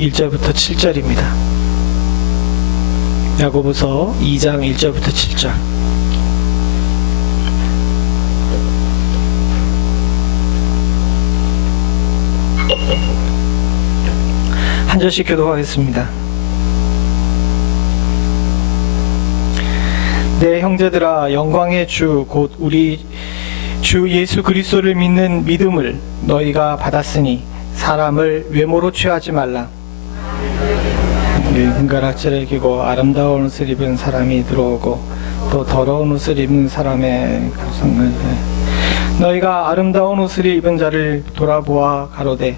1절부터 7절입니다. 야고보서 2장 1절부터 7절. 한 절씩 교독하겠습니다. 내 형제들아, 영광의 주 곧 우리 주 예수 그리스도를 믿는 믿음을 너희가 받았으니 사람을 외모로 취하지 말라. 은가락지를 끼고 아름다운 옷을 입은 사람이 들어오고 또 더러운 옷을 입은 사람의 가성을 너희가 아름다운 옷을 입은 자를 돌아보아 가로되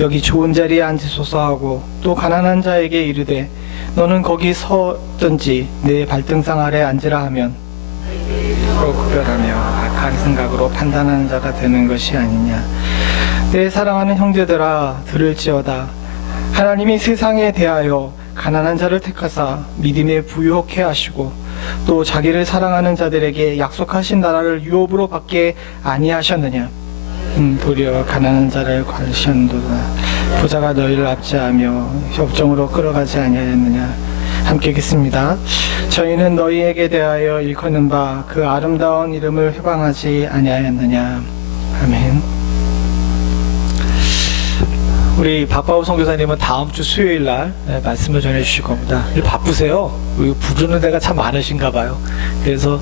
여기 좋은 자리에 앉으소서 하고 또 가난한 자에게 이르되 너는 거기 서든지 내 발등상 아래 앉으라 하면 서로 구별하며 악한 생각으로 판단하는 자가 되는 것이 아니냐. 내 사랑하는 형제들아, 들을지어다. 하나님이 세상에 대하여 가난한 자를 택하사 믿음에 부유하게 하시고 또 자기를 사랑하는 자들에게 약속하신 나라를 유업으로 받게 아니하셨느냐. 도리어 가난한 자를 관시한도다. 부자가 너희를 압제하며 협정으로 끌어가지 아니하였느냐. 함께 읽겠습니다. 저희는 너희에게 대하여 일컫는 바 그 아름다운 이름을 회방하지 아니하였느냐. 아멘. 우리 박바우 선교사님은 다음 주 수요일 날 말씀을 전해 주실 겁니다. 바쁘세요. 부르는 데가 참 많으신가 봐요. 그래서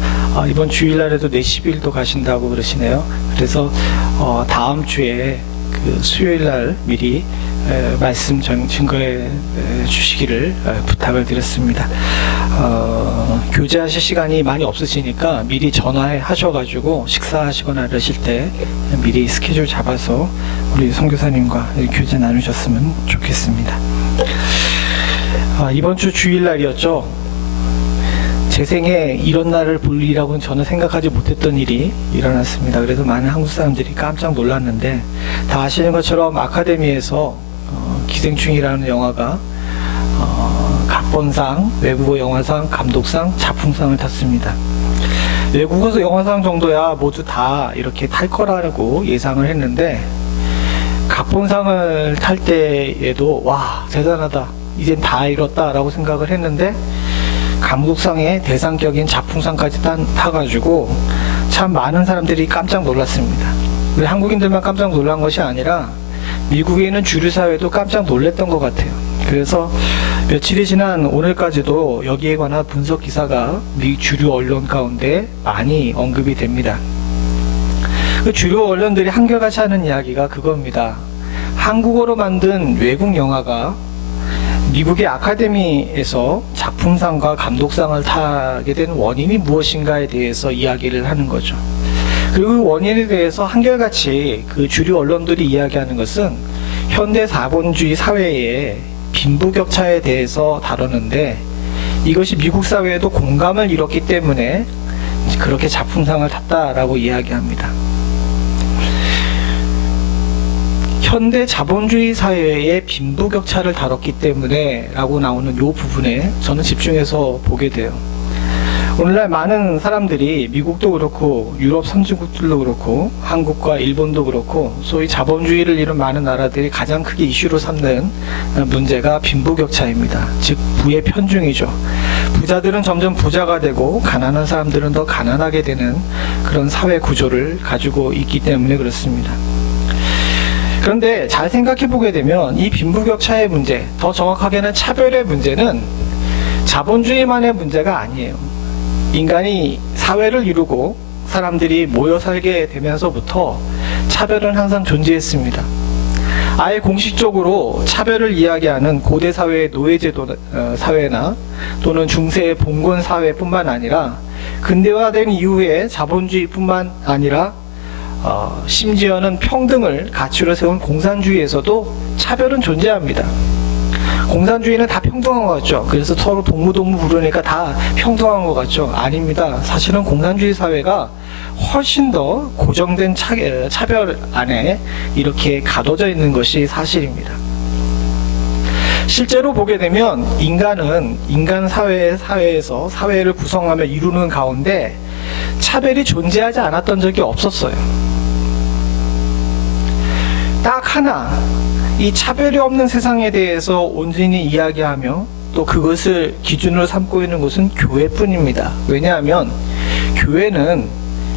이번 주일 날에도 4시일도 가신다고 그러시네요. 그래서 다음 주에 그 수요일 날 미리 말씀 증거해 주시기를 부탁을 드렸습니다. 교제하실 시간이 많이 없으시니까 미리 전화하셔가지고 식사하시거나 그러실 때 미리 스케줄 잡아서 우리 선교사님과 교제 나누셨으면 좋겠습니다. 이번 주 주일날이었죠. 제 생에 이런 날을 볼 일이라고는 저는 생각하지 못했던 일이 일어났습니다. 그래서 많은 한국 사람들이 깜짝 놀랐는데, 다 아시는 것처럼 아카데미에서 기생충이라는 영화가 각본상, 외국어 영화상, 감독상, 작품상을 탔습니다. 외국어 영화상 정도야 모두 다 이렇게 탈 거라고 예상을 했는데, 각본상을 탈 때에도 와, 대단하다, 이젠 다 이뤘다 라고 생각을 했는데, 감독상의 대상격인 작품상까지 타가지고 참 많은 사람들이 깜짝 놀랐습니다. 우리 한국인들만 깜짝 놀란 것이 아니라 미국에 있는 주류 사회도 깜짝 놀랐던 것 같아요. 그래서 며칠이 지난 오늘까지도 여기에 관한 분석 기사가 미 주류 언론 가운데 많이 언급이 됩니다. 그 주류 언론들이 한결같이 하는 이야기가 그겁니다. 한국어로 만든 외국 영화가 미국의 아카데미에서 작품상과 감독상을 타게 된 원인이 무엇인가에 대해서 이야기를 하는 거죠. 그리고 그 원인에 대해서 한결같이 그 주류 언론들이 이야기하는 것은 현대 자본주의 사회의 빈부격차에 대해서 다루는데, 이것이 미국 사회에도 공감을 이뤘기 때문에 그렇게 작품상을 탔다라고 이야기합니다. 현대 자본주의 사회의 빈부격차를 다뤘기 때문에 라고 나오는 이 부분에 저는 집중해서 보게 돼요. 오늘날 많은 사람들이 미국도 그렇고 유럽 선진국들도 그렇고 한국과 일본도 그렇고 소위 자본주의를 이룬 많은 나라들이 가장 크게 이슈로 삼는 문제가 빈부격차입니다. 즉 부의 편중이죠. 부자들은 점점 부자가 되고 가난한 사람들은 더 가난하게 되는 그런 사회 구조를 가지고 있기 때문에 그렇습니다. 그런데 잘 생각해 보게 되면 이 빈부격차의 문제, 더 정확하게는 차별의 문제는 자본주의만의 문제가 아니에요. 인간이 사회를 이루고 사람들이 모여 살게 되면서부터 차별은 항상 존재했습니다. 아예 공식적으로 차별을 이야기하는 고대 사회의 노예제도 사회나 또는 중세의 봉건 사회뿐만 아니라 근대화된 이후에 자본주의뿐만 아니라 심지어는 평등을 가치로 세운 공산주의에서도 차별은 존재합니다. 공산주의는 다 평등한 것 같죠. 그래서 서로 동무동무 부르니까 다 평등한 것 같죠. 아닙니다. 사실은 공산주의 사회가 훨씬 더 고정된 차별 안에 이렇게 가둬져 있는 것이 사실입니다. 실제로 보게 되면 인간은 인간 사회에서 사회를 구성하며 이루는 가운데 차별이 존재하지 않았던 적이 없었어요. 딱 하나, 이 차별이 없는 세상에 대해서 온전히 이야기하며 또 그것을 기준으로 삼고 있는 곳은 교회뿐입니다. 왜냐하면 교회는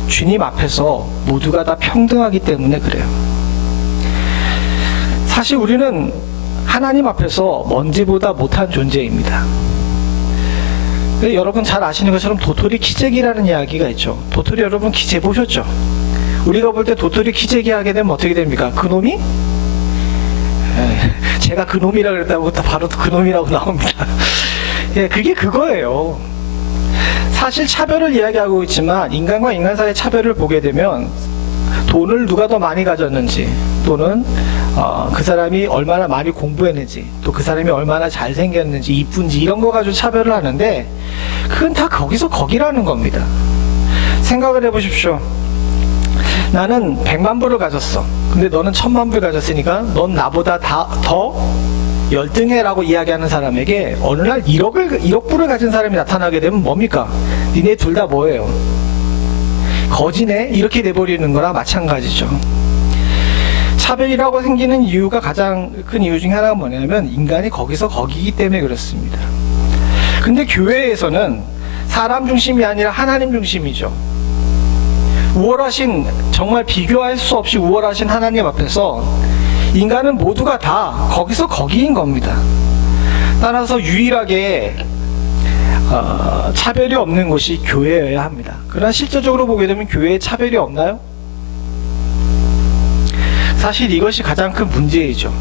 주님 앞에서 모두가 다 평등하기 때문에 그래요. 사실 우리는 하나님 앞에서 먼지보다 못한 존재입니다. 여러분 잘 아시는 것처럼 도토리 키재기라는 이야기가 있죠. 도토리 여러분 키재 보셨죠? 우리가 볼 때 도토리 키재기 하게 되면 어떻게 됩니까? 그놈이? 제가 그놈이라고 그랬다고 바로 그놈이라고 나옵니다. 예, 그게 그거예요. 사실 차별을 이야기하고 있지만 인간과 인간 사이의 차별을 보게 되면 돈을 누가 더 많이 가졌는지, 또는 그 사람이 얼마나 많이 공부했는지, 또 그 사람이 얼마나 잘생겼는지, 이쁜지, 이런 거 가지고 차별을 하는데 그건 다 거기서 거기라는 겁니다. 생각을 해보십시오. 나는 100만 불을 가졌어. 근데 너는 1000만 불 가졌으니까 넌 나보다 더 열등해라고 이야기하는 사람에게 어느 날 1억 불을 가진 사람이 나타나게 되면 뭡니까? 니네 둘 다 뭐예요? 거지네? 이렇게 돼버리는 거랑 마찬가지죠. 차별이라고 생기는 이유가, 가장 큰 이유 중에 하나가 뭐냐면 인간이 거기서 거기이기 때문에 그렇습니다. 근데 교회에서는 사람 중심이 아니라 하나님 중심이죠. 우월하신, 정말 비교할 수 없이 우월하신 하나님 앞에서 인간은 모두가 다 거기서 거기인 겁니다. 따라서 유일하게 차별이 없는 곳이 교회여야 합니다. 그러나 실제적으로 보게 되면 교회에 차별이 없나요? 사실 이것이 가장 큰 문제이죠.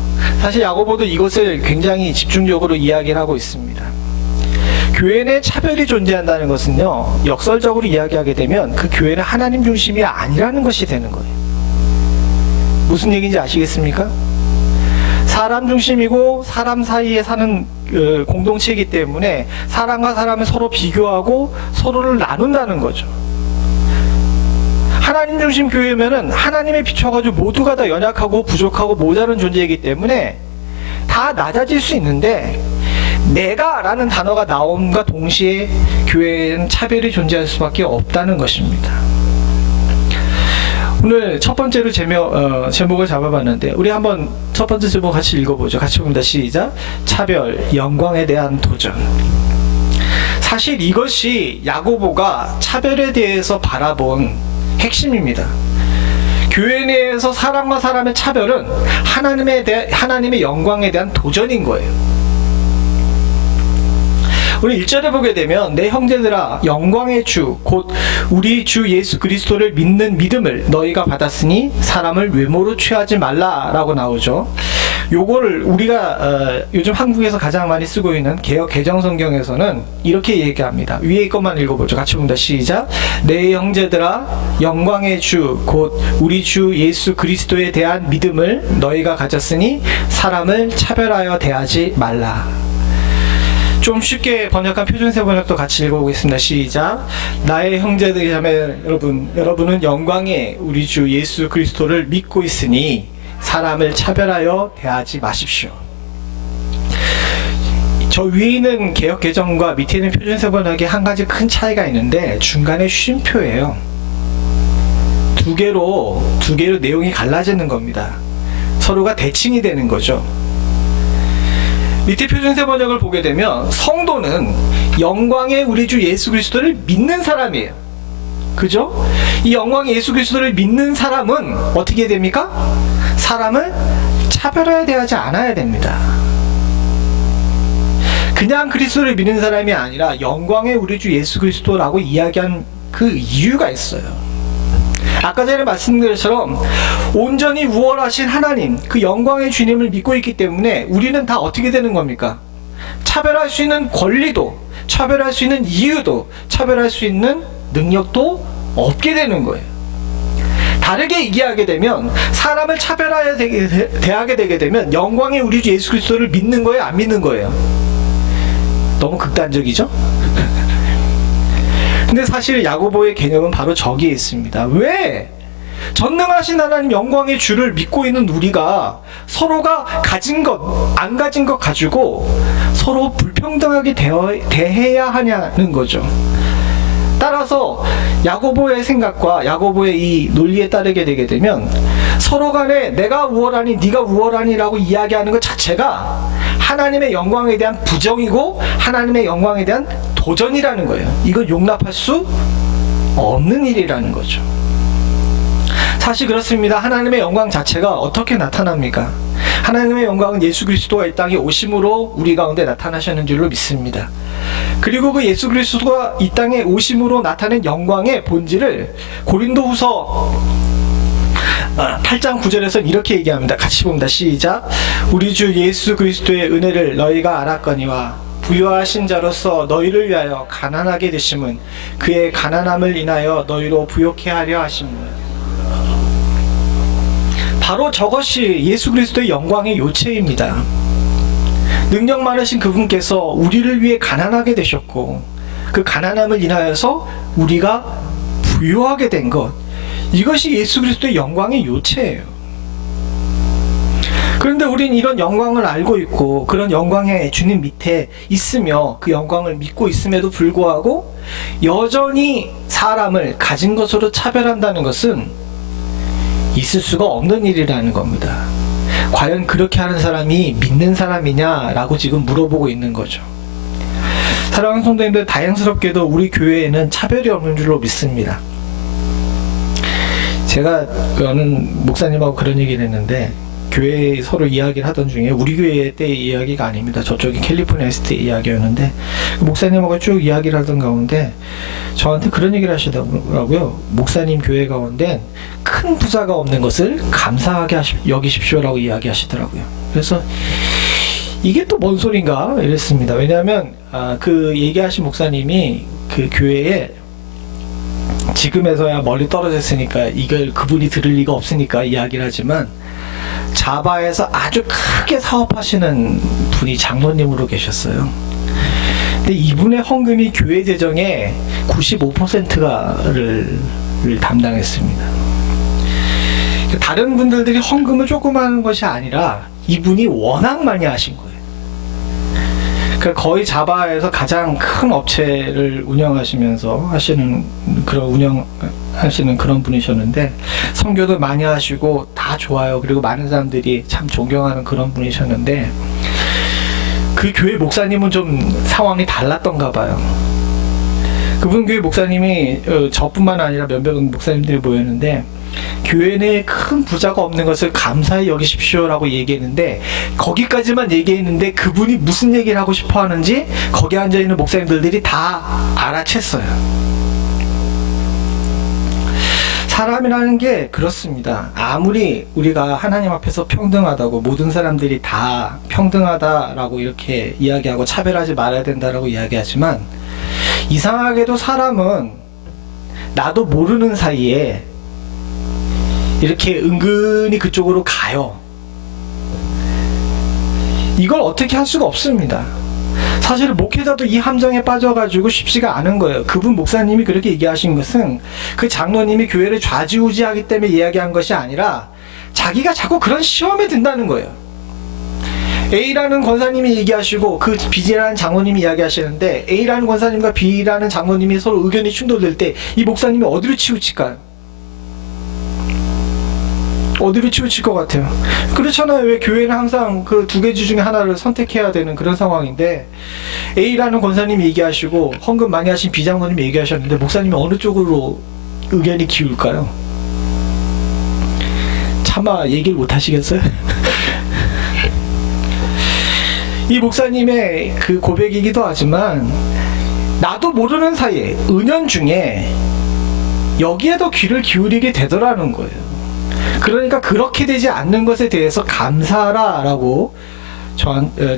사실 야고보도 이것을 굉장히 집중적으로 이야기를 하고 있습니다. 교회 내 차별이 존재한다는 것은요, 역설적으로 이야기하게 되면 그 교회는 하나님 중심이 아니라는 것이 되는 거예요. 무슨 얘기인지 아시겠습니까? 사람 중심이고 사람 사이에 사는 공동체이기 때문에 사람과 사람을 서로 비교하고 서로를 나눈다는 거죠. 하나님 중심 교회면은 하나님에 비춰가지고 모두가 다 연약하고 부족하고 모자른 존재이기 때문에 다 낮아질 수 있는데, 내가 라는 단어가 나옴과 동시에 교회에는 차별이 존재할 수밖에 없다는 것입니다. 오늘 첫 번째로 제목을 잡아봤는데, 우리 한번 첫 번째 제목 같이 읽어보죠. 같이 봅니다. 시작. 차별, 영광에 대한 도전. 사실 이것이 야고보가 차별에 대해서 바라본 핵심입니다. 교회 내에서 사람과 사람의 차별은 하나님의 영광에 대한 도전인 거예요. 우리 1절에 보게 되면, 내 형제들아 영광의 주 곧 우리 주 예수 그리스도를 믿는 믿음을 너희가 받았으니 사람을 외모로 취하지 말라라고 나오죠. 요거를 우리가 요즘 한국에서 가장 많이 쓰고 있는 개역 개정성경에서는 이렇게 얘기합니다. 위에 것만 읽어보죠. 같이 봅니다. 시작. 내 형제들아 영광의 주 곧 우리 주 예수 그리스도에 대한 믿음을 너희가 가졌으니 사람을 차별하여 대하지 말라. 좀 쉽게 번역한 표준세 번역도 같이 읽어보겠습니다. 시작. 나의 형제들이라면 여러분은 영광의 우리 주 예수 그리스도를 믿고 있으니 사람을 차별하여 대하지 마십시오. 저 위에 있는 개역 개정과 밑에 있는 표준세 번역에 한 가지 큰 차이가 있는데, 중간에 쉼표예요. 두 개로 내용이 갈라지는 겁니다. 서로가 대칭이 되는 거죠. 밑에 표준세 번역을 보게 되면 성도는 영광의 우리 주 예수 그리스도를 믿는 사람이에요. 그죠? 이 영광의 예수 그리스도를 믿는 사람은 어떻게 됩니까? 사람을 차별해야 대하지 않아야 됩니다. 그냥 그리스도를 믿는 사람이 아니라 영광의 우리 주 예수 그리스도라고 이야기한 그 이유가 있어요. 아까 전에 말씀드린 것처럼 온전히 우월하신 하나님, 그 영광의 주님을 믿고 있기 때문에 우리는 다 어떻게 되는 겁니까? 차별할 수 있는 권리도, 차별할 수 있는 이유도, 차별할 수 있는 능력도 없게 되는 거예요. 다르게 얘기하게 되면, 사람을 차별하여 대하게 되게 되면 영광의 우리 주 예수 그리스도를 믿는 거예요, 안 믿는 거예요? 너무 극단적이죠? 근데 사실 야고보의 개념은 바로 저기에 있습니다. 왜? 전능하신 하나님 영광의 주를 믿고 있는 우리가 서로가 가진 것, 안 가진 것 가지고 서로 불평등하게 대해야 하냐는 거죠. 따라서 야고보의 생각과 야고보의 이 논리에 따르게 되게 되면, 서로 간에 내가 우월하니 네가 우월하니라고 이야기하는 것 자체가 하나님의 영광에 대한 부정이고 하나님의 영광에 대한 도전이라는 거예요. 이건 용납할 수 없는 일이라는 거죠. 사실 그렇습니다. 하나님의 영광 자체가 어떻게 나타납니까? 하나님의 영광은 예수 그리스도가 이 땅에 오심으로 우리 가운데 나타나셨는 줄로 믿습니다. 그리고 그 예수 그리스도가 이 땅에 오심으로 나타낸 영광의 본질을 고린도후서 8장 9절에서 이렇게 얘기합니다. 같이 봅니다. 시작. 우리 주 예수 그리스도의 은혜를 너희가 알았거니와 부유하신 자로서 너희를 위하여 가난하게 되심은 그의 가난함을 인하여 너희로 부욕해 하려 하심이라. 바로 저것이 예수 그리스도의 영광의 요체입니다. 능력 많으신 그분께서 우리를 위해 가난하게 되셨고 그 가난함을 인하여서 우리가 부유하게 된 것, 이것이 예수 그리스도의 영광의 요체예요. 그런데 우린 이런 영광을 알고 있고 그런 영광의 주님 밑에 있으며 그 영광을 믿고 있음에도 불구하고 여전히 사람을 가진 것으로 차별한다는 것은 있을 수가 없는 일이라는 겁니다. 과연 그렇게 하는 사람이 믿는 사람이냐라고 지금 물어보고 있는 거죠. 사랑하는 성도님들, 다행스럽게도 우리 교회에는 차별이 없는 줄로 믿습니다. 제가 어느 목사님하고 그런 얘기를 했는데, 교회 서로 이야기를 하던 중에 우리 교회 때 이야기가 아닙니다. 저쪽이 캘리포니아 있을 때 이야기였는데, 목사님하고 쭉 이야기를 하던 가운데 저한테 그런 얘기를 하시더라고요. 목사님 교회 가운데 큰 부자가 없는 것을 감사하게 여기십시오라고 이야기하시더라고요. 그래서 이게 또 뭔 소린가 이랬습니다. 왜냐하면 그 얘기하신 목사님이 그 교회에 지금에서야 멀리 떨어져 있으니까 이걸 그분이 들을 리가 없으니까 이야기를 하지만, 자바에서 아주 크게 사업하시는 분이 장로님으로 계셨어요. 근데 이분의 헌금이 교회 재정의 95%를 담당했습니다. 다른 분들이 헌금을 조금 하는 것이 아니라 이분이 워낙 많이 하신 거예요. 그러니까 거의 자바에서 가장 큰 업체를 운영하시면서 하시는 그런 분이셨는데, 선교도 많이 하시고 다 좋아요. 그리고 많은 사람들이 참 존경하는 그런 분이셨는데, 그 교회 목사님은 좀 상황이 달랐던가 봐요. 그분 교회 목사님이 저뿐만 아니라 몇몇 목사님들이 모였는데, 교회 내에 큰 부자가 없는 것을 감사히 여기십시오라고 얘기했는데, 거기까지만 얘기했는데 그분이 무슨 얘기를 하고 싶어 하는지 거기 앉아있는 목사님들이 다 알아챘어요. 사람이라는 게 그렇습니다. 아무리 우리가 하나님 앞에서 평등하다고, 모든 사람들이 다 평등하다라고 이렇게 이야기하고 차별하지 말아야 된다라고 이야기하지만, 이상하게도 사람은 나도 모르는 사이에 이렇게 은근히 그쪽으로 가요. 이걸 어떻게 할 수가 없습니다. 사실 목회자도 이 함정에 빠져가지고 쉽지가 않은 거예요. 그분 목사님이 그렇게 얘기하신 것은 그 장로님이 교회를 좌지우지하기 때문에 이야기한 것이 아니라 자기가 자꾸 그런 시험에 든다는 거예요. A라는 권사님이 얘기하시고 그 B라는 장로님이 이야기하시는데, A라는 권사님과 B라는 장로님이 서로 의견이 충돌될 때 이 목사님이 어디로 치우칠까요? 어디로 치우칠 것 같아요? 그렇잖아요. 왜 교회는 항상 그 두 가지 중에 하나를 선택해야 되는 그런 상황인데, A라는 권사님이 얘기하시고 헌금 많이 하신 B 장로님이 얘기하셨는데, 목사님이 어느 쪽으로 의견이 기울까요? 차마 얘기를 못 하시겠어요? 이 목사님의 그 고백이기도 하지만, 나도 모르는 사이에 은연중에 여기에도 귀를 기울이게 되더라는 거예요. 그러니까 그렇게 되지 않는 것에 대해서 감사하라라고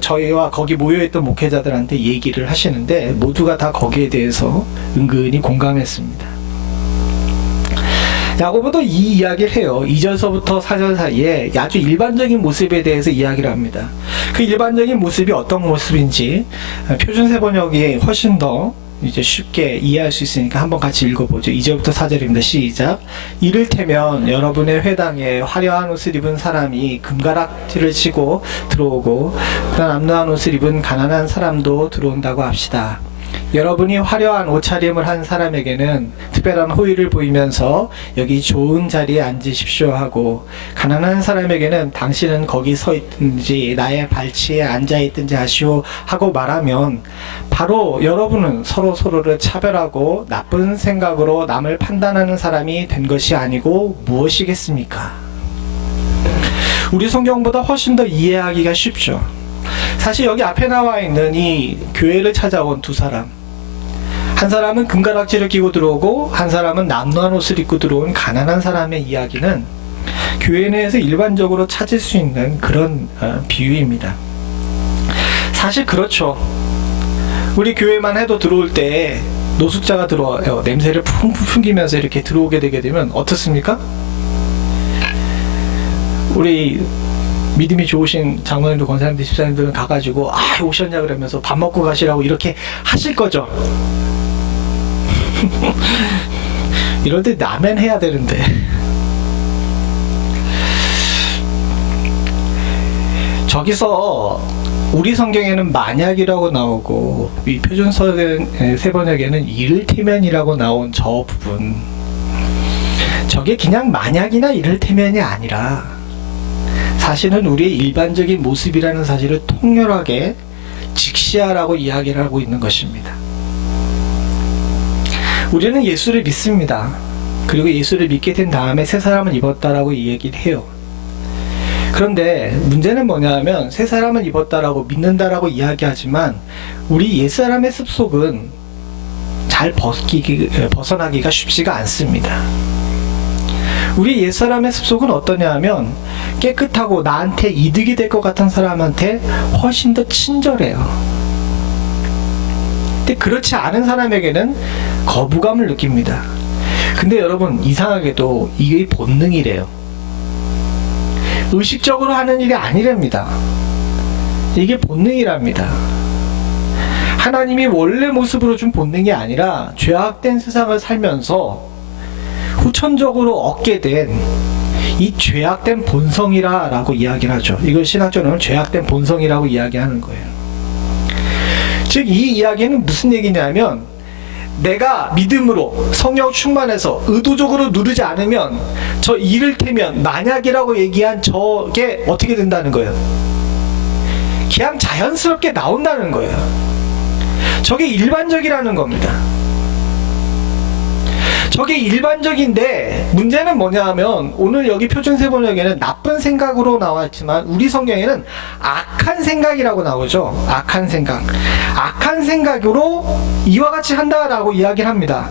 저희와 거기 모여있던 목회자들한테 얘기를 하시는데, 모두가 다 거기에 대해서 은근히 공감했습니다. 야고보도 이 이야기를 해요. 2절서부터 4절 사이에 아주 일반적인 모습에 대해서 이야기를 합니다. 그 일반적인 모습이 어떤 모습인지 표준세 번역이 훨씬 더 이제 쉽게 이해할 수 있으니까 한번 같이 읽어보죠. 2절부터 4절입니다. 시작. 이를테면 여러분의 회당에 화려한 옷을 입은 사람이 금가락지를 치고 들어오고, 그다음 남루한 옷을 입은 가난한 사람도 들어온다고 합시다. 여러분이 화려한 옷차림을 한 사람에게는 특별한 호의를 보이면서 여기 좋은 자리에 앉으십시오 하고, 가난한 사람에게는 당신은 거기 서 있든지 나의 발치에 앉아 있든지 하시오 하고 말하면, 바로 여러분은 서로를 차별하고 나쁜 생각으로 남을 판단하는 사람이 된 것이 아니고 무엇이겠습니까? 우리 성경보다 훨씬 더 이해하기가 쉽죠. 사실 여기 앞에 나와 있는 이 교회를 찾아온 두 사람, 한 사람은 금가락지를 끼고 들어오고 한 사람은 남루한 옷을 입고 들어온 가난한 사람의 이야기는 교회 내에서 일반적으로 찾을 수 있는 그런 비유입니다. 사실 그렇죠. 우리 교회만 해도 들어올 때 노숙자가 들어와요. 냄새를 풍풍 풍기면서 이렇게 들어오게 되게 되면 어떻습니까? 우리 믿음이 좋으신 장로님들, 권사님들, 집사님들은 가가지고 오셨냐 그러면서 밥 먹고 가시라고 이렇게 하실 거죠. 이럴 때 라멘 해야 되는데. 저기서 우리 성경에는 만약이라고 나오고 이 표준서 세번역에는 이를테면이라고 나온 저 부분, 저게 그냥 만약이나 이를테면이 아니라 사실은 우리의 일반적인 모습이라는 사실을 통렬하게 직시하라고 이야기를 하고 있는 것입니다. 우리는 예수를 믿습니다. 그리고 예수를 믿게 된 다음에 새 사람을 입었다라고 얘기를 해요. 그런데 문제는 뭐냐면 새 사람을 입었다라고 믿는다라고 이야기하지만 우리 옛사람의 습속은 잘 벗어나기가 쉽지가 않습니다. 우리 옛사람의 습속은 어떠냐 하면 깨끗하고 나한테 이득이 될 것 같은 사람한테 훨씬 더 친절해요. 근데 그렇지 않은 사람에게는 거부감을 느낍니다. 근데 여러분, 이상하게도 이게 본능이래요. 의식적으로 하는 일이 아니랍니다. 이게 본능이랍니다. 하나님이 원래 모습으로 준 본능이 아니라 죄악된 세상을 살면서 후천적으로 얻게 된 이 죄악된 본성이라고 이야기를 하죠. 이걸 신학적으로는 죄악된 본성이라고 이야기하는 거예요. 즉 이 이야기는 무슨 얘기냐면, 내가 믿음으로 성령 충만해서 의도적으로 누르지 않으면 저 이를테면 만약이라고 얘기한 저게 어떻게 된다는 거예요? 그냥 자연스럽게 나온다는 거예요. 저게 일반적이라는 겁니다. 저게 일반적인데 문제는 뭐냐 하면 오늘 여기 표준세번역에는 나쁜 생각으로 나왔지만 우리 성경에는 악한 생각이라고 나오죠. 악한 생각. 악한 생각으로 이와 같이 한다라고 이야기를 합니다.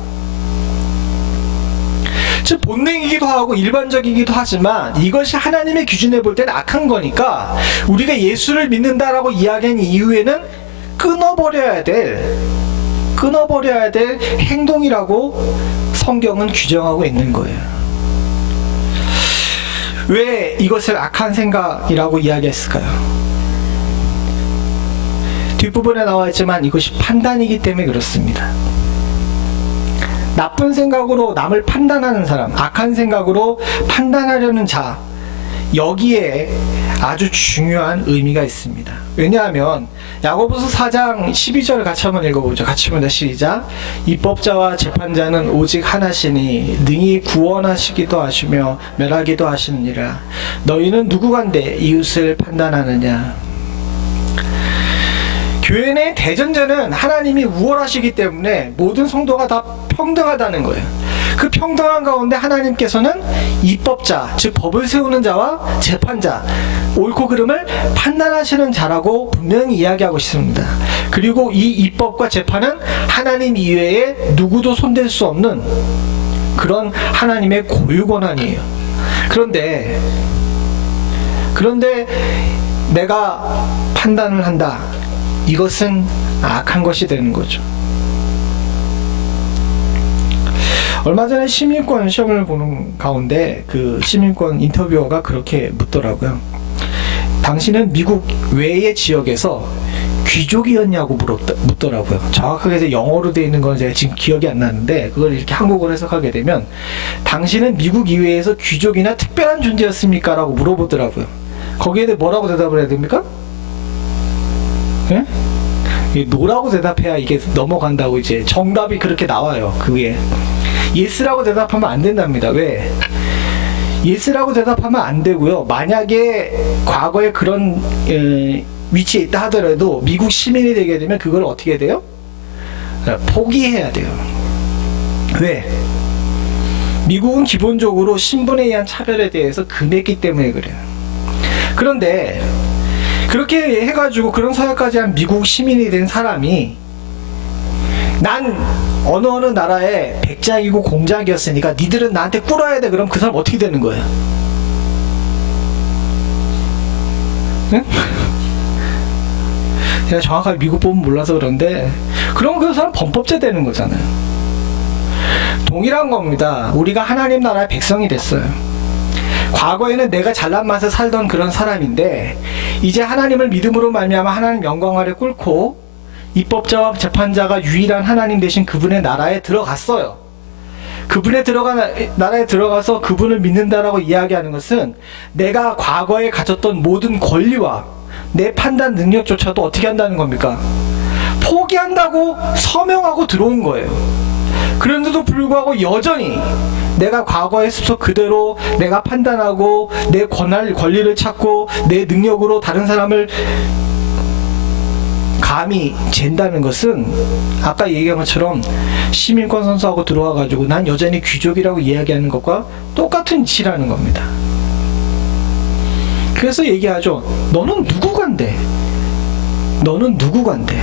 즉 본능이기도 하고 일반적이기도 하지만 이것이 하나님의 기준에 볼 때는 악한 거니까 우리가 예수를 믿는다라고 이야기한 이후에는 끊어버려야 될 행동이라고 성경은 규정하고 있는 거예요. 왜 이것을 악한 생각이라고 이야기했을까요? 뒷부분에 나와 있지만 이것이 판단이기 때문에 그렇습니다. 나쁜 생각으로 남을 판단하는 사람, 악한 생각으로 판단하려는 자, 여기에 아주 중요한 의미가 있습니다. 왜냐하면 야고보서 4장 12절을 같이 한번 읽어보죠. 같이 보자. 시작. 입법자와 재판자는 오직 하나시니 능히 구원하시기도 하시며 멸하기도 하시느니라. 너희는 누구간데 이웃을 판단하느냐. 교회 내 대전제는 하나님이 우월하시기 때문에 모든 성도가 다 평등하다는 거예요. 그 평등한 가운데 하나님께서는 입법자, 즉 법을 세우는 자와 재판자, 옳고 그름을 판단하시는 자라고 분명히 이야기하고 있습니다. 그리고 이 입법과 재판은 하나님 이외에 누구도 손댈 수 없는 그런 하나님의 고유 권한이에요. 그런데 내가 판단을 한다. 이것은 악한 것이 되는 거죠. 얼마 전에 시민권 시험을 보는 가운데 그 시민권 인터뷰어가 그렇게 묻더라고요. 당신은 미국 외의 지역에서 귀족이었냐고 묻더라고요. 정확하게 이제 영어로 되어 있는 건 제가 지금 기억이 안 나는데 그걸 이렇게 한국어로 해석하게 되면 당신은 미국 이외에서 귀족이나 특별한 존재였습니까? 라고 물어보더라고요. 거기에 대해 뭐라고 대답을 해야 됩니까? 예? 노라고 대답해야 이게 넘어간다고 이제 정답이 그렇게 나와요. 그게 예스라고 대답하면 안 된답니다. 왜? 예스라고 대답하면 안 되고요. 만약에 과거에 그런 위치에 있다 하더라도 미국 시민이 되게 되면 그걸 어떻게 해야 돼요? 포기해야 돼요. 왜? 미국은 기본적으로 신분에 의한 차별에 대해서 금했기 때문에 그래요. 그런데 그렇게 해가지고 그런 사회까지 한 미국 시민이 된 사람이 난 어느 나라의 백작이고 공작이었으니까 니들은 나한테 꿇어야 돼. 그럼 그 사람 어떻게 되는 거예요? 응? 제가 정확하게 미국 법은 몰라서 그런데 그럼 그 사람 범법자 되는 거잖아요. 동일한 겁니다. 우리가 하나님 나라의 백성이 됐어요. 과거에는 내가 잘난 맛에 살던 그런 사람인데 이제 하나님을 믿음으로 말미암아 하나님 영광 아래 꿇고 입법자와 재판자가 유일한 하나님 되신 그분의 나라에 들어갔어요. 그분의 나라에 들어가서 그분을 믿는다라고 이야기하는 것은 내가 과거에 가졌던 모든 권리와 내 판단 능력조차도 어떻게 한다는 겁니까? 포기한다고 서명하고 들어온 거예요. 그런데도 불구하고 여전히 내가 과거의 습속 그대로 내가 판단하고 내 권리를 찾고 내 능력으로 다른 사람을 감히 잰다는 것은 아까 얘기한 것처럼 시민권 선서하고 들어와가지고 난 여전히 귀족이라고 이야기하는 것과 똑같은 이치라는 겁니다. 그래서 얘기하죠. 너는 누구 간대? 너는 누구 간대?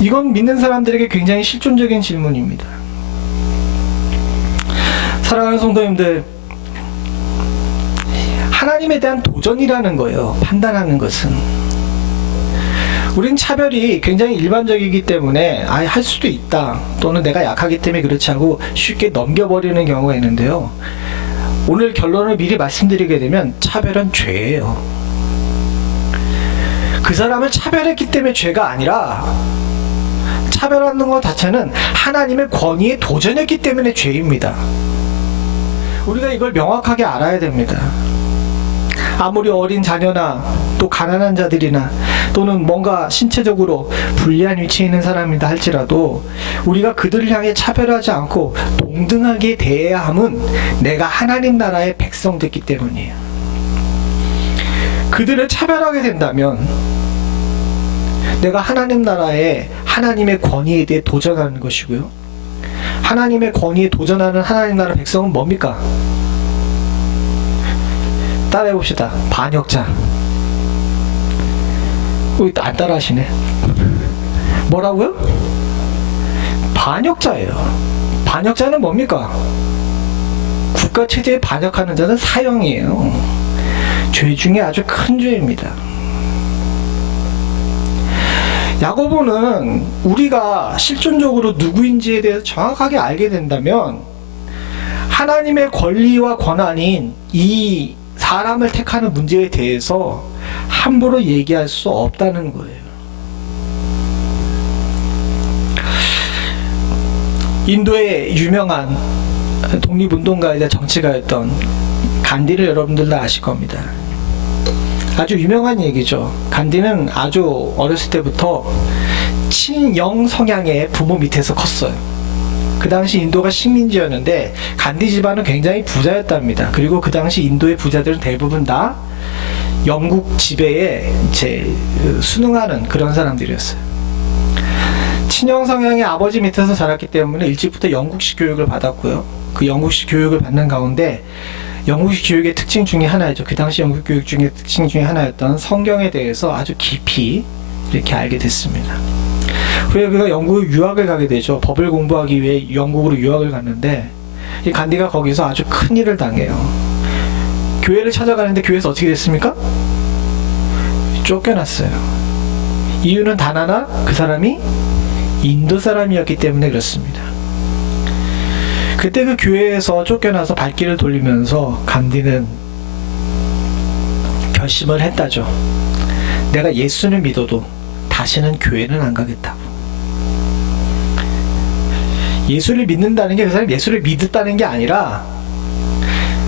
이건 믿는 사람들에게 굉장히 실존적인 질문입니다. 사랑하는 성도님들, 하나님에 대한 도전이라는 거예요. 판단하는 것은. 우린 차별이 굉장히 일반적이기 때문에 할 수도 있다, 또는 내가 약하기 때문에 그렇지 하고 쉽게 넘겨버리는 경우가 있는데요. 오늘 결론을 미리 말씀드리게 되면 차별은 죄예요. 그 사람을 차별했기 때문에 죄가 아니라 차별하는 것 자체는 하나님의 권위에 도전했기 때문에 죄입니다. 우리가 이걸 명확하게 알아야 됩니다. 아무리 어린 자녀나 또 가난한 자들이나 또는 뭔가 신체적으로 불리한 위치에 있는 사람이다 할지라도 우리가 그들을 향해 차별하지 않고 동등하게 대해야 함은 내가 하나님 나라의 백성 됐기 때문이에요. 그들을 차별하게 된다면 내가 하나님 나라의 하나님의 권위에 대해 도전하는 것이고요. 하나님의 권위에 도전하는 하나님 나라 백성은 뭡니까? 따라해봅시다. 반역자. 안 따라하시네. 뭐라고요? 반역자예요. 반역자는 뭡니까? 국가 체제에 반역하는 자는 사형이에요. 죄 중에 아주 큰 죄입니다. 야고보는 우리가 실존적으로 누구인지에 대해서 정확하게 알게 된다면 하나님의 권리와 권한인 이 사람을 택하는 문제에 대해서 함부로 얘기할 수 없다는 거예요. 인도의 유명한 독립운동가이자 정치가였던 간디를 여러분들 다 아실 겁니다. 아주 유명한 얘기죠. 간디는 아주 어렸을 때부터 친영 성향의 부모 밑에서 컸어요. 그 당시 인도가 식민지였는데 간디 집안은 굉장히 부자였답니다. 그리고 그 당시 인도의 부자들은 대부분 다 영국 지배에 이제 순응하는 그런 사람들이었어요. 친영 성향의 아버지 밑에서 자랐기 때문에 일찍부터 영국식 교육을 받았고요. 그 영국식 교육을 받는 가운데 영국식 교육의 특징 중에 하나였죠. 그 당시 영국 교육 중에 특징 중에 하나였던 성경에 대해서 아주 깊이 이렇게 알게 됐습니다. 후에 그가 영국에 유학을 가게 되죠. 법을 공부하기 위해 영국으로 유학을 갔는데 이 간디가 거기서 아주 큰 일을 당해요. 교회를 찾아가는데 교회에서 어떻게 됐습니까? 쫓겨났어요. 이유는 단 하나, 그 사람이 인도 사람이었기 때문에 그렇습니다. 그때 그 교회에서 쫓겨나서 발길을 돌리면서 간디는 결심을 했다죠. 내가 예수를 믿어도 다시는 교회는 안 가겠다고. 예수를 믿는다는 게 그 사람이 예수를 믿었다는 게 아니라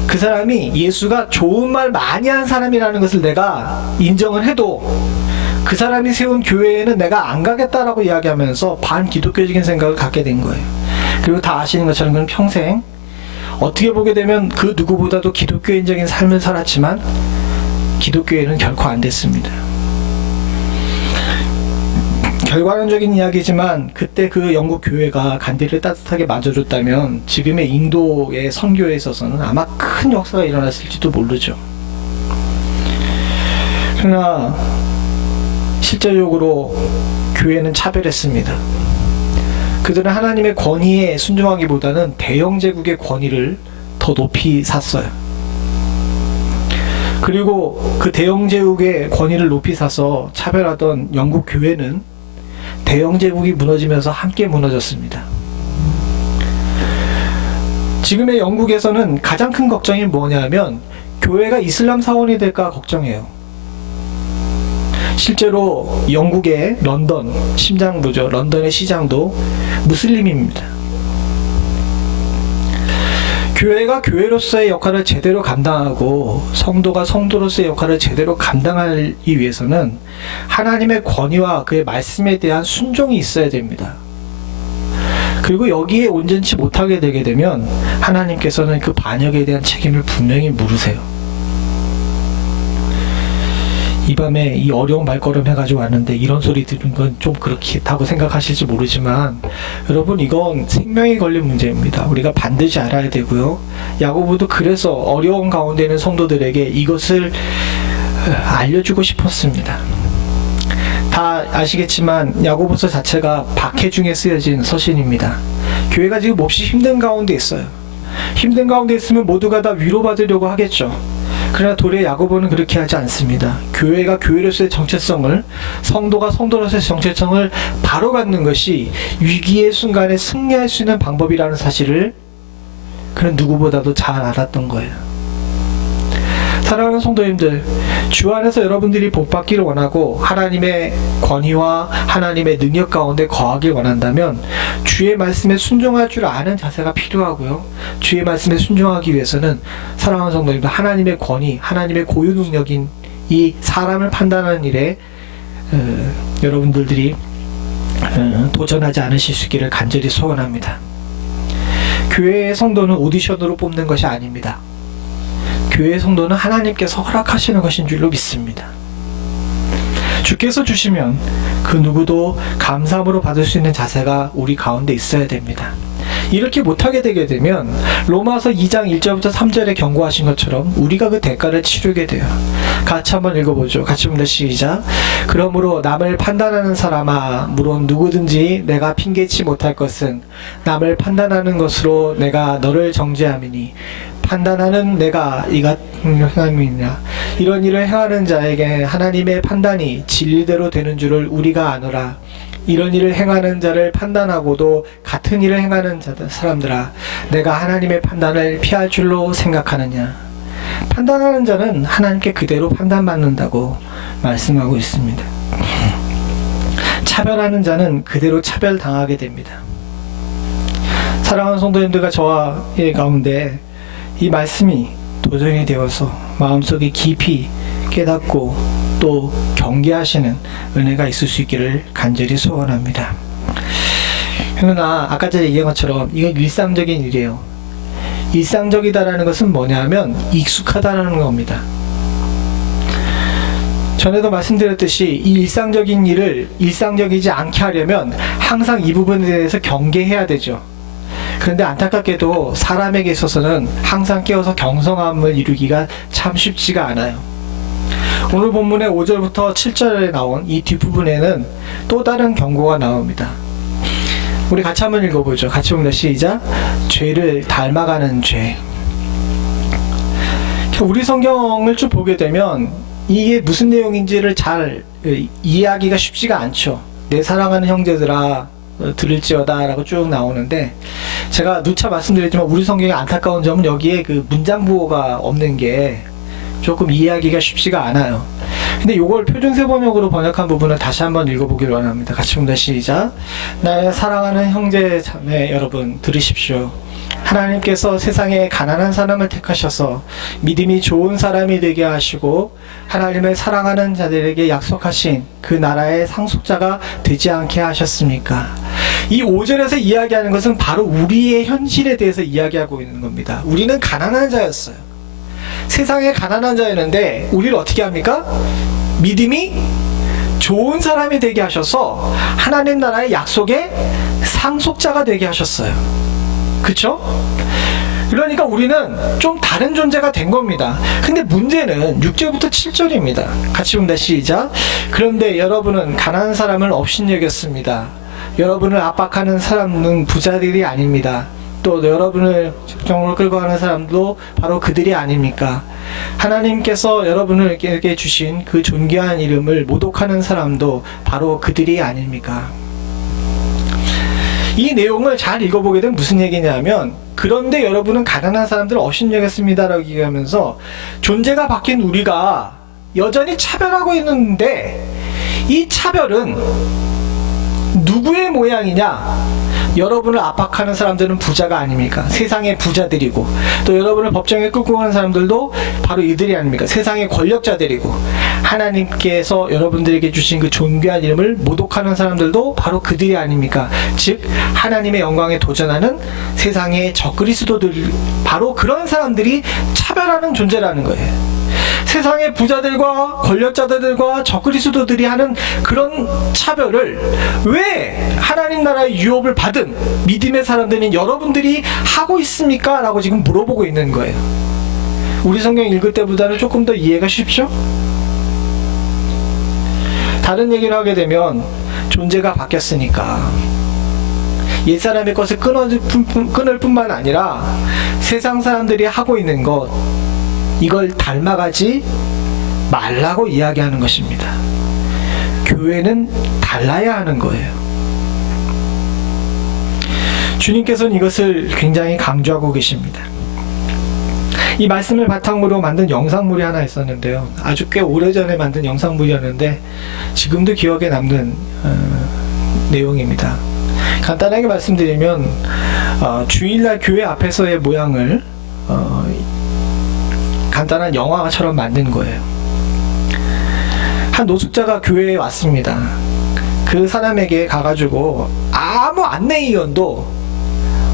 그 사람이 예수가 좋은 말 많이 한 사람이라는 것을 내가 인정을 해도 그 사람이 세운 교회에는 내가 안 가겠다라고 이야기하면서 반기독교적인 생각을 갖게 된 거예요. 그리고 다 아시는 것처럼 그는 평생 어떻게 보게 되면 그 누구보다도 기독교인적인 삶을 살았지만 기독교에는 결코 안 됐습니다. 결과론적인 이야기지만 그때 그 영국 교회가 간디를 따뜻하게 맞아줬다면 지금의 인도의 선교에 있어서는 아마 큰 역사가 일어났을지도 모르죠. 그러나 실제적으로 교회는 차별했습니다. 그들은 하나님의 권위에 순종하기보다는 대영 제국의 권위를 더 높이 샀어요. 그리고 그 대영 제국의 권위를 높이 사서 차별하던 영국 교회는 대영 제국이 무너지면서 함께 무너졌습니다. 지금의 영국에서는 가장 큰 걱정이 뭐냐면 교회가 이슬람 사원이 될까 걱정해요. 실제로 영국의 런던 심장부죠. 런던의 시장도 무슬림입니다. 교회가 교회로서의 역할을 제대로 감당하고 성도가 성도로서의 역할을 제대로 감당하기 위해서는 하나님의 권위와 그의 말씀에 대한 순종이 있어야 됩니다. 그리고 여기에 온전치 못하게 되게 되면 하나님께서는 그 반역에 대한 책임을 분명히 물으세요. 이 밤에 이 어려운 발걸음 해가지고 왔는데 이런 소리 들은 건 좀 그렇다고 생각하실지 모르지만 여러분, 이건 생명이 걸린 문제입니다. 우리가 반드시 알아야 되고요. 야고보도 그래서 어려운 가운데 있는 성도들에게 이것을 알려주고 싶었습니다. 다 아시겠지만 야고보서 자체가 박해 중에 쓰여진 서신입니다. 교회가 지금 몹시 힘든 가운데 있어요. 힘든 가운데 있으면 모두가 다 위로받으려고 하겠죠. 그러나 도리어 야고보는 그렇게 하지 않습니다. 교회가 교회로서의 정체성을, 성도가 성도로서의 정체성을 바로 갖는 것이 위기의 순간에 승리할 수 있는 방법이라는 사실을 그는 누구보다도 잘 알았던 거예요. 사랑하는 성도님들, 주 안에서 여러분들이 복받기를 원하고 하나님의 권위와 하나님의 능력 가운데 거하길 원한다면 주의 말씀에 순종할 줄 아는 자세가 필요하고요. 주의 말씀에 순종하기 위해서는 사랑하는 성도님들, 하나님의 권위, 하나님의 고유 능력인 이 사람을 판단하는 일에 여러분들이 도전하지 않으실 수 있기를 간절히 소원합니다. 교회의 성도는 오디션으로 뽑는 것이 아닙니다. 교회의 성도는 하나님께서 허락하시는 것인 줄로 믿습니다. 주께서 주시면 그 누구도 감사함으로 받을 수 있는 자세가 우리 가운데 있어야 됩니다. 이렇게 못하게 되게 되면 로마서 2장 1절부터 3절에 경고하신 것처럼 우리가 그 대가를 치르게 돼요. 같이 한번 읽어보죠. 같이 봅니다. 시작. 그러므로 남을 판단하는 사람아, 물론 누구든지 내가 핑계치 못할 것은 남을 판단하는 것으로 내가 너를 정죄함이니 판단하는 내가 이 같은 행함이냐. 이런 일을 행하는 자에게 하나님의 판단이 진리대로 되는 줄을 우리가 아노라. 이런 일을 행하는 자를 판단하고도 같은 일을 행하는 사람들아, 내가 하나님의 판단을 피할 줄로 생각하느냐. 판단하는 자는 하나님께 그대로 판단받는다고 말씀하고 있습니다. 차별하는 자는 그대로 차별당하게 됩니다. 사랑하는 성도님들과 저와의 가운데 이 말씀이 도전이 되어서 마음속에 깊이 깨닫고 또 경계하시는 은혜가 있을 수 있기를 간절히 소원합니다. 그러나 아까 전에 얘기한 것처럼 이건 일상적인 일이에요. 일상적이다라는 것은 뭐냐면 익숙하다라는 겁니다. 전에도 말씀드렸듯이 이 일상적인 일을 일상적이지 않게 하려면 항상 이 부분에 대해서 경계해야 되죠. 그런데 안타깝게도 사람에게 있어서는 항상 깨어서 경성함을 이루기가 참 쉽지가 않아요. 오늘 본문의 5절부터 7절에 나온 이 뒷부분에는 또 다른 경고가 나옵니다. 우리 같이 한번 읽어보죠. 같이 봅니다. 시작. 죄를 닮아가는 죄. 우리 성경을 쭉 보게 되면 이게 무슨 내용인지를 잘 이해하기가 쉽지가 않죠. 내 사랑하는 형제들아 들을지어다 라고 쭉 나오는데, 제가 누차 말씀드렸지만 우리 성경의 안타까운 점은 여기에 그 문장부호가 없는 게 조금 이해하기가 쉽지가 않아요. 근데 이걸 표준세 번역으로 번역한 부분을 다시 한번 읽어보기를 원합니다. 같이 봅니다. 시작. 나의 사랑하는 형제 자매 여러분 들으십시오. 하나님께서 세상에 가난한 사람을 택하셔서 믿음이 좋은 사람이 되게 하시고 하나님을 사랑하는 자들에게 약속하신 그 나라의 상속자가 되지 않게 하셨습니까? 이 5절에서 이야기하는 것은 바로 우리의 현실에 대해서 이야기하고 있는 겁니다. 우리는 가난한 자였어요. 세상에 가난한 자였는데 우리를 어떻게 합니까? 믿음이 좋은 사람이 되게 하셔서 하나님 나라의 약속의 상속자가 되게 하셨어요. 그쵸? 그러니까 우리는 좀 다른 존재가 된 겁니다. 근데 문제는 6절부터 7절입니다. 같이 봅니다. 시작. 그런데 여러분은 가난한 사람을 업신여겼습니다. 여러분을 압박하는 사람은 부자들이 아닙니다. 또 여러분을 정으로 끌고 가는 사람도 바로 그들이 아닙니까? 하나님께서 여러분에게 주신 그 존귀한 이름을 모독하는 사람도 바로 그들이 아닙니까? 이 내용을 잘 읽어보게 되면 무슨 얘기냐면, 그런데 여러분은 가난한 사람들을 업신여겼습니다라고 얘기하면서 존재가 바뀐 우리가 여전히 차별하고 있는데, 이 차별은 누구의 모양이냐? 여러분을 압박하는 사람들은 부자가 아닙니까? 세상의 부자들이고, 또 여러분을 법정에 끌고 가는 사람들도 바로 이들이 아닙니까? 세상의 권력자들이고, 하나님께서 여러분들에게 주신 그 존귀한 이름을 모독하는 사람들도 바로 그들이 아닙니까? 즉 하나님의 영광에 도전하는 세상의 적그리스도들, 바로 그런 사람들이 차별하는 존재라는 거예요. 세상의 부자들과 권력자들과 적그리스도들이 하는 그런 차별을 왜 하나님 나라의 유업을 받은 믿음의 사람들인 여러분들이 하고 있습니까? 라고 지금 물어보고 있는 거예요. 우리 성경 읽을 때보다는 조금 더 이해가 쉽죠? 다른 얘기를 하게 되면 존재가 바뀌었으니까 옛사람의 것을 끊을 뿐만 아니라 세상 사람들이 하고 있는 것, 이걸 닮아가지 말라고 이야기하는 것입니다. 교회는 달라야 하는 거예요. 주님께서는 이것을 굉장히 강조하고 계십니다. 이 말씀을 바탕으로 만든 영상물이 하나 있었는데요. 아주 꽤 오래전에 만든 영상물이었는데 지금도 기억에 남는 내용입니다. 간단하게 말씀드리면 주일날 교회 앞에서의 모양을 간단한 영화처럼 만든 거예요. 한 노숙자가 교회에 왔습니다. 그 사람에게 가가지고 아무 안내위원도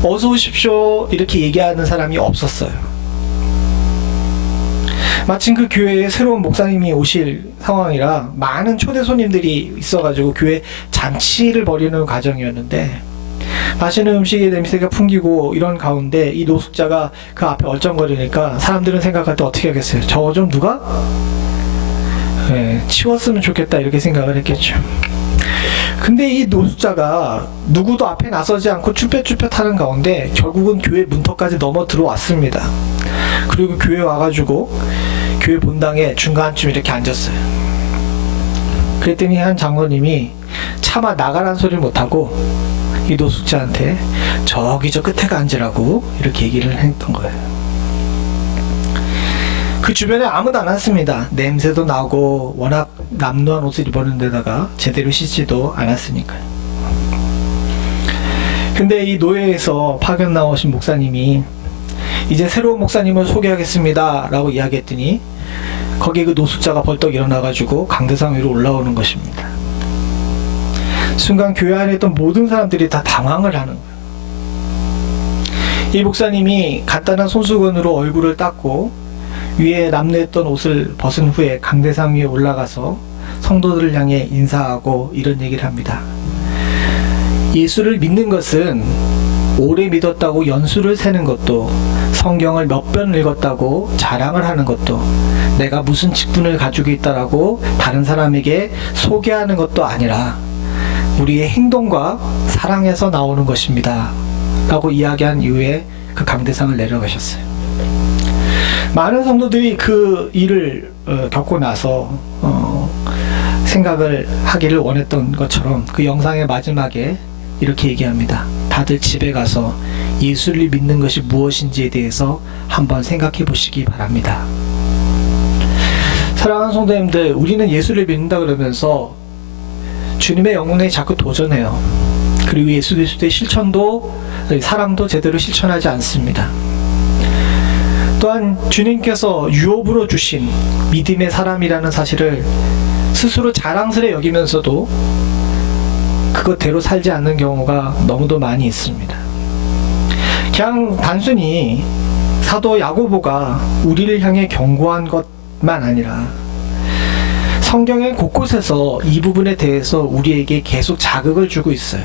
어서 오십시오 이렇게 얘기하는 사람이 없었어요. 마침 그 교회에 새로운 목사님이 오실 상황이라 많은 초대 손님들이 있어가지고 교회 잔치를 벌이는 과정이었는데, 맛있는 음식의 냄새가 풍기고 이런 가운데 이 노숙자가 그 앞에 얼쩡거리니까 사람들은 생각할 때 어떻게 하겠어요? 저거 좀 누가 치웠으면 좋겠다 이렇게 생각을 했겠죠. 근데 이 노숙자가 누구도 앞에 나서지 않고 쭈뼛쭈뼛 하는 가운데 결국은 교회 문턱까지 넘어 들어왔습니다. 그리고 교회 와가지고 교회 본당에 중간쯤 이렇게 앉았어요. 그랬더니 한 장로님이 차마 나가라는 소리를 못하고 이 노숙자한테 저기 저 끝에 앉으라고 이렇게 얘기를 했던 거예요. 그 주변에 아무도 안 왔습니다. 냄새도 나고 워낙 남루한 옷을 입었는 데다가 제대로 씻지도 않았으니까요. 근데 이 노예에서 파견 나오신 목사님이 이제 새로운 목사님을 소개하겠습니다 라고 이야기했더니 거기에 그 노숙자가 벌떡 일어나가지고 강대상 위로 올라오는 것입니다. 순간 교회 안에 있던 모든 사람들이 다 당황을 하는 거예요. 이 목사님이 간단한 손수건으로 얼굴을 닦고 위에 남루했던 옷을 벗은 후에 강대상 위에 올라가서 성도들을 향해 인사하고 이런 얘기를 합니다. 예수를 믿는 것은 오래 믿었다고 연수를 세는 것도, 성경을 몇 번 읽었다고 자랑을 하는 것도, 내가 무슨 직분을 가지고 있다라고 다른 사람에게 소개하는 것도 아니라 우리의 행동과 사랑에서 나오는 것입니다 라고 이야기한 이후에 그 강대상을 내려가셨어요. 많은 성도들이 그 일을 겪고 나서 생각을 하기를 원했던 것처럼 그 영상의 마지막에 이렇게 얘기합니다. 다들 집에 가서 예수를 믿는 것이 무엇인지에 대해서 한번 생각해 보시기 바랍니다. 사랑하는 성도님들, 우리는 예수를 믿는다 그러면서 주님의 영혼에 자꾸 도전해요. 그리고 예수 그리스도의 실천도 사랑도 제대로 실천하지 않습니다. 또한 주님께서 유업으로 주신 믿음의 사람이라는 사실을 스스로 자랑스레 여기면서도 그것대로 살지 않는 경우가 너무도 많이 있습니다. 그냥 단순히 사도 야고보가 우리를 향해 경고한 것만 아니라 성경의 곳곳에서 이 부분에 대해서 우리에게 계속 자극을 주고 있어요.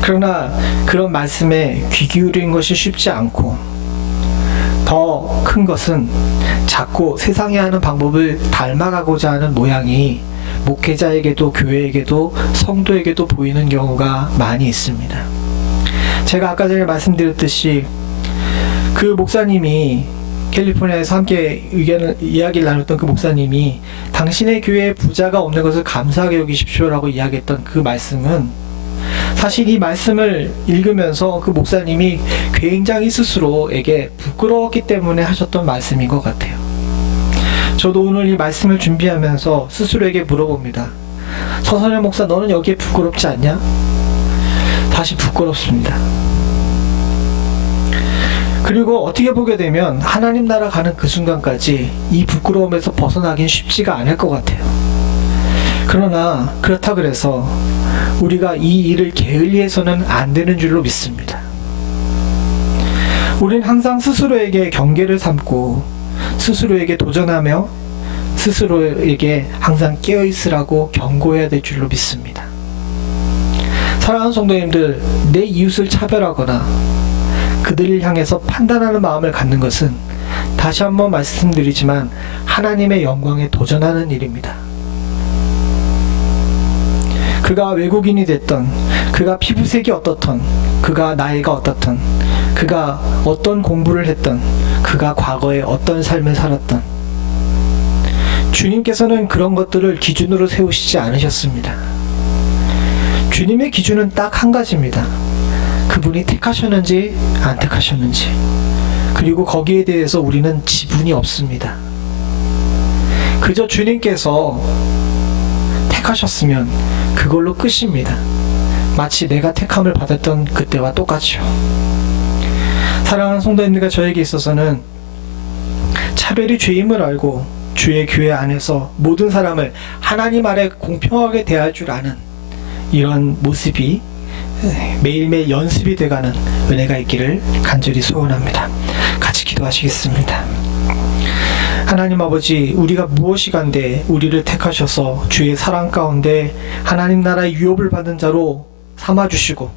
그러나 그런 말씀에 귀 기울이는 것이 쉽지 않고, 더 큰 것은 자꾸 세상이 하는 방법을 닮아가고자 하는 모양이 목회자에게도 교회에게도 성도에게도 보이는 경우가 많이 있습니다. 제가 아까 전에 말씀드렸듯이 그 목사님이 캘리포니아에서 함께 이야기를 나눴던 그 목사님이 당신의 교회에 부자가 없는 것을 감사하게 여기십시오라고 이야기했던 그 말씀은, 사실 이 말씀을 읽으면서 그 목사님이 굉장히 스스로에게 부끄러웠기 때문에 하셨던 말씀인 것 같아요. 저도 오늘 이 말씀을 준비하면서 스스로에게 물어봅니다. 서선영 목사, 너는 여기에 부끄럽지 않냐? 다시 부끄럽습니다. 그리고 어떻게 보게 되면 하나님 나라 가는 그 순간까지 이 부끄러움에서 벗어나긴 쉽지가 않을 것 같아요. 그러나 그렇다 그래서 우리가 이 일을 게을리해서는 안 되는 줄로 믿습니다. 우린 항상 스스로에게 경계를 삼고 스스로에게 도전하며 스스로에게 항상 깨어있으라고 경고해야 될 줄로 믿습니다. 사랑하는 성도님들, 내 이웃을 차별하거나 그들을 향해서 판단하는 마음을 갖는 것은 다시 한번 말씀드리지만 하나님의 영광에 도전하는 일입니다. 그가 외국인이 됐던, 그가 피부색이 어떻던, 그가 나이가 어떻던, 그가 어떤 공부를 했던, 그가 과거에 어떤 삶을 살았던, 주님께서는 그런 것들을 기준으로 세우시지 않으셨습니다. 주님의 기준은 딱 한 가지입니다. 그분이 택하셨는지 안 택하셨는지, 그리고 거기에 대해서 우리는 지분이 없습니다. 그저 주님께서 택하셨으면 그걸로 끝입니다. 마치 내가 택함을 받았던 그때와 똑같죠. 사랑하는 성도님들과 저에게 있어서는 차별이 죄임을 알고 주의 교회 안에서 모든 사람을 하나님 아래 공평하게 대할 줄 아는 이런 모습이 매일매일 연습이 돼가는 은혜가 있기를 간절히 소원합니다. 같이 기도하시겠습니다. 하나님 아버지, 우리가 무엇이간데 우리를 택하셔서 주의 사랑 가운데 하나님 나라의 유업을 받은 자로 삼아주시고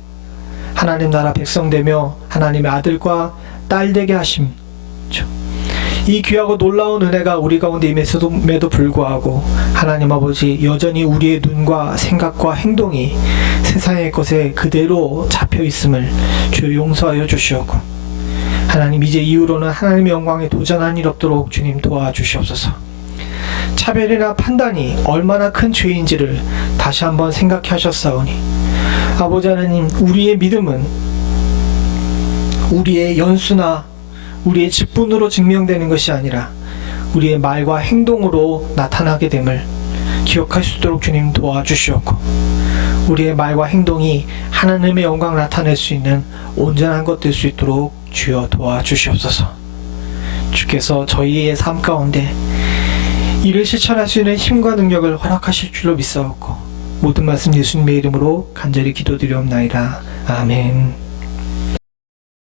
하나님 나라 백성 되며 하나님의 아들과 딸 되게 하심, 이 귀하고 놀라운 은혜가 우리 가운데 임했음에도 불구하고 하나님 아버지, 여전히 우리의 눈과 생각과 행동이 세상의 것에 그대로 잡혀 있음을 주여 용서하여 주시옵고, 하나님 이제 이후로는 하나님의 영광에 도전한 일 없도록 주님 도와주시옵소서. 차별이나 판단이 얼마나 큰 죄인지를 다시 한번 생각해 하셨사오니 아버지 하나님, 우리의 믿음은 우리의 연수나 우리의 직분으로 증명되는 것이 아니라 우리의 말과 행동으로 나타나게 됨을 기억할 수 있도록 주님 도와주시옵고, 우리의 말과 행동이 하나님의 영광을 나타낼 수 있는 온전한 것 될 수 있도록 주여 도와주시옵소서. 주께서 저희의 삶 가운데 이를 실천할 수 있는 힘과 능력을 허락하실 줄로 믿사옵고 모든 말씀 예수님의 이름으로 간절히 기도드리옵나이다. 아멘.